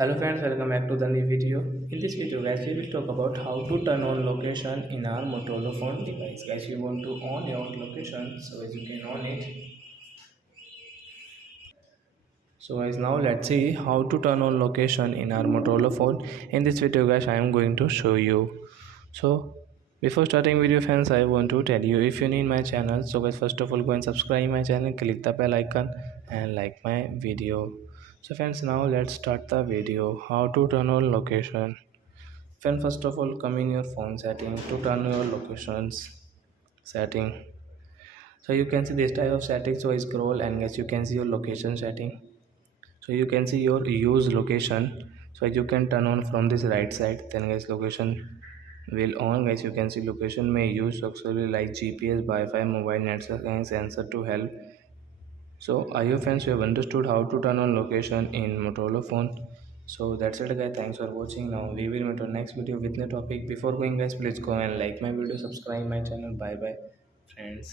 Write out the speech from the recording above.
Hello friends, welcome back to the new video. In this video guys, we will talk about how to turn on location in our Motorola phone device. Guys, you want to on your location, so as you can on it. So guys, now let's see how to turn on location in our Motorola phone. In this video guys, I am going to show you. So before starting video friends, I want to tell you, if you need my channel, so guys, first of all go and subscribe my channel, click the bell icon and like my video. So friends, now let's start the video. How to turn on location. Then first of all come in your phone setting to turn your locations setting. So you can see this type of setting. So I scroll and guys you can see your location setting. So you can see your use location. So you can turn on from this right side. Then guys location will on. Guys you can see location may use auxiliary like GPS, Wi-Fi, mobile network and sensor to help. So I hope friends you have understood how to turn on location in Motorola phone. So that's it guys, thanks for watching. Now we will meet on next video with new topic. Before going guys, please go and like my video, subscribe my channel. Bye bye friends.